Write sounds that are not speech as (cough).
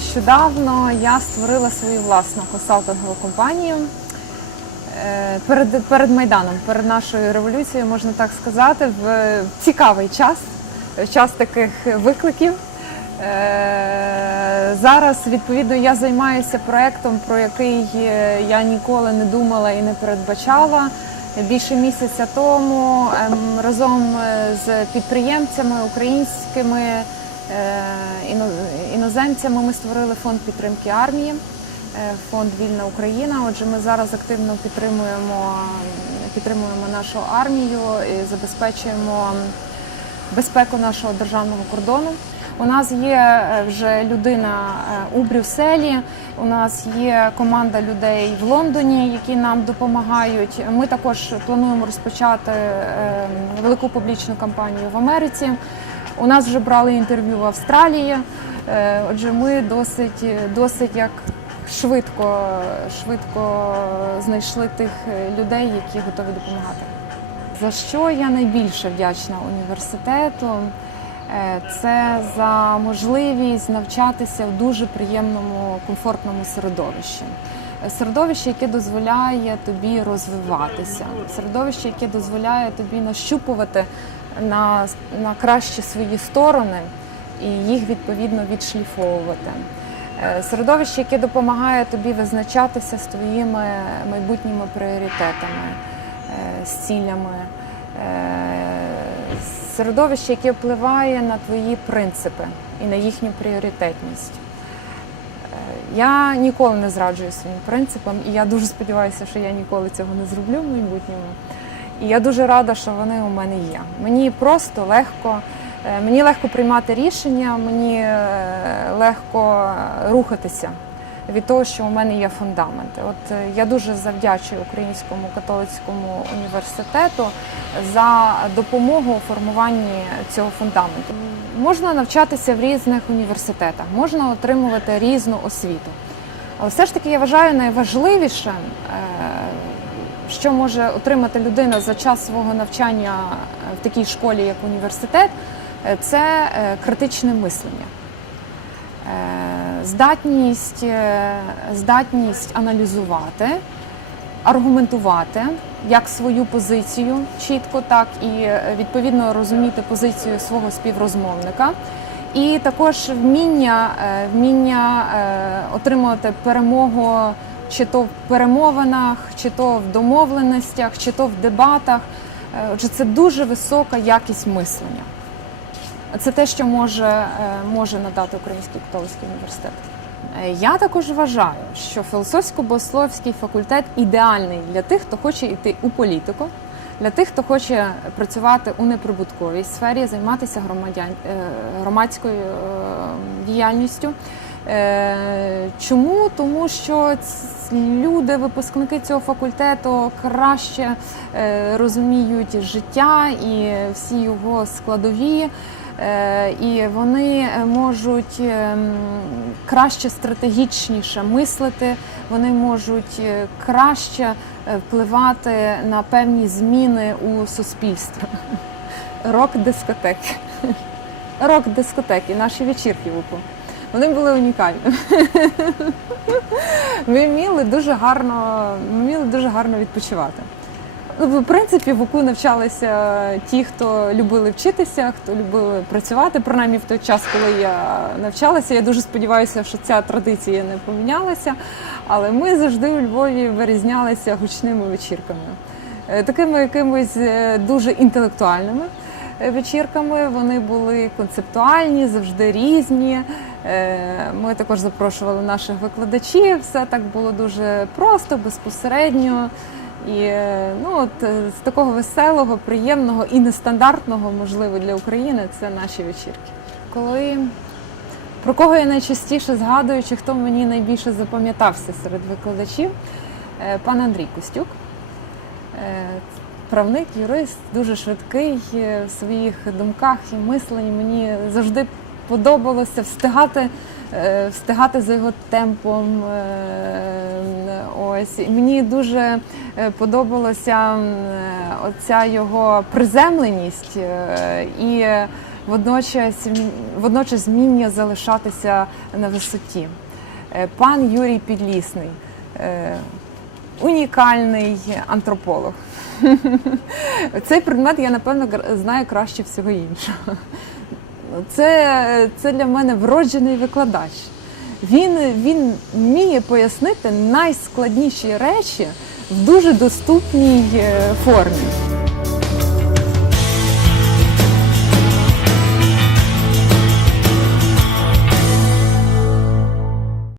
нещодавно я створила свою власну консалтингову компанію. Е, Перед, перед Майданом, перед нашою революцією, можна так сказати, в цікавий час, в час таких викликів. Е, Зараз, відповідно, я займаюся проєктом, про який е, я ніколи не думала і не передбачала. Більше місяця тому ем, разом з підприємцями українськими іноземцями ми створили фонд підтримки армії, е, фонд Вільна Україна. Отже, ми зараз активно підтримуємо, підтримуємо нашу армію і забезпечуємо безпеку нашого державного кордону. У нас є е, вже людина е, у Брюсселі. У нас є команда людей в Лондоні, які нам допомагають. Ми також плануємо розпочати е, велику публічну кампанію в Америці. У нас вже брали інтерв'ю в Австралії. Е, Отже, ми досить, досить як швидко, швидко знайшли тих е, людей, які готові допомагати. За що я найбільше вдячна університету? Е, Це за можливість навчатися в дуже приємному, комфортному середовищі. Середовище, яке дозволяє тобі розвиватися, середовище, яке дозволяє тобі нащупувати на, на кращі свої сторони і їх відповідно відшліфовувати. Е, Середовище, яке допомагає тобі визначатися з твоїми майбутніми пріоритетами, е, з цілями. Е, Середовище, яке впливає на твої принципи і на їхню пріоритетність. Я ніколи не зраджую своїм принципам, і я дуже сподіваюся, що я ніколи цього не зроблю в майбутньому. І я дуже рада, що вони у мене є. Мені просто легко, е, мені легко приймати рішення, мені е, легко рухатися від того, що у мене є фундаменти. От е, я дуже завдячую Українському католицькому університету за допомогу у формуванні цього фундаменту. Можна навчатися в різних університетах, можна отримувати різну освіту. Але все ж таки я вважаю найважливішим, що може отримати людина за час свого навчання в такій школі, як університет, е, це е, критичне мислення. Е, Здатність, е, здатність аналізувати, аргументувати як свою позицію чітко, так і е, відповідно розуміти позицію свого співрозмовника. І також вміння, е, вміння е, отримувати перемогу чи то в перемовинах, чи то в домовленостях, чи то в дебатах. Е, Отже, це дуже висока якість мислення. Це те, що може, е, може надати Український католицький університет. Е, Я також вважаю, що філософсько-богословський факультет ідеальний для тих, хто хоче йти у політику, для тих, хто хоче працювати у неприбутковій сфері, займатися громадян, е, громадською діяльністю. Е, Чому? Тому що люди, випускники цього факультету, краще е, розуміють життя і всі його складові. Е, І вони можуть ем, краще стратегічніше мислити, вони можуть краще впливати на певні зміни у суспільстві. (laughs) Рок-дискотеки. (laughs) Рок-дискотеки, наші вечірки. Вони були унікальні. (laughs) Ми вміли дуже гарно, вміли дуже гарно відпочивати. Ну, В принципі, в УКУ навчалися ті, хто любили вчитися, хто любили працювати. Принаймні в той час, коли я навчалася. Я дуже сподіваюся, що ця традиція не помінялася. Але ми завжди у Львові вирізнялися гучними вечірками, Е, такими якимись е, дуже інтелектуальними е, вечірками. Вони були концептуальні, завжди різні. Е, Ми також запрошували наших викладачів. Все так було дуже просто, безпосередньо. І е, ну, от, е, з такого веселого, приємного і нестандартного, можливо, для України це наші вечірки. Коли про кого я найчастіше згадую, чи хто мені найбільше запам'ятався серед викладачів, пан Андрій Костюк. Правник, юрист, дуже швидкий в своїх думках і мисленні. Мені завжди подобалося встигати, е, встигати за його темпом. е, Ось мені дуже е, подобалася оця його приземленість і водночас, водночас вміння залишатися на висоті. Пан Юрій Підлісний, унікальний антрополог. (laughs) Цей предмет я напевно знаю краще всього іншого. Це, це для мене вроджений викладач. Він, він вміє пояснити найскладніші речі в дуже доступній е, формі.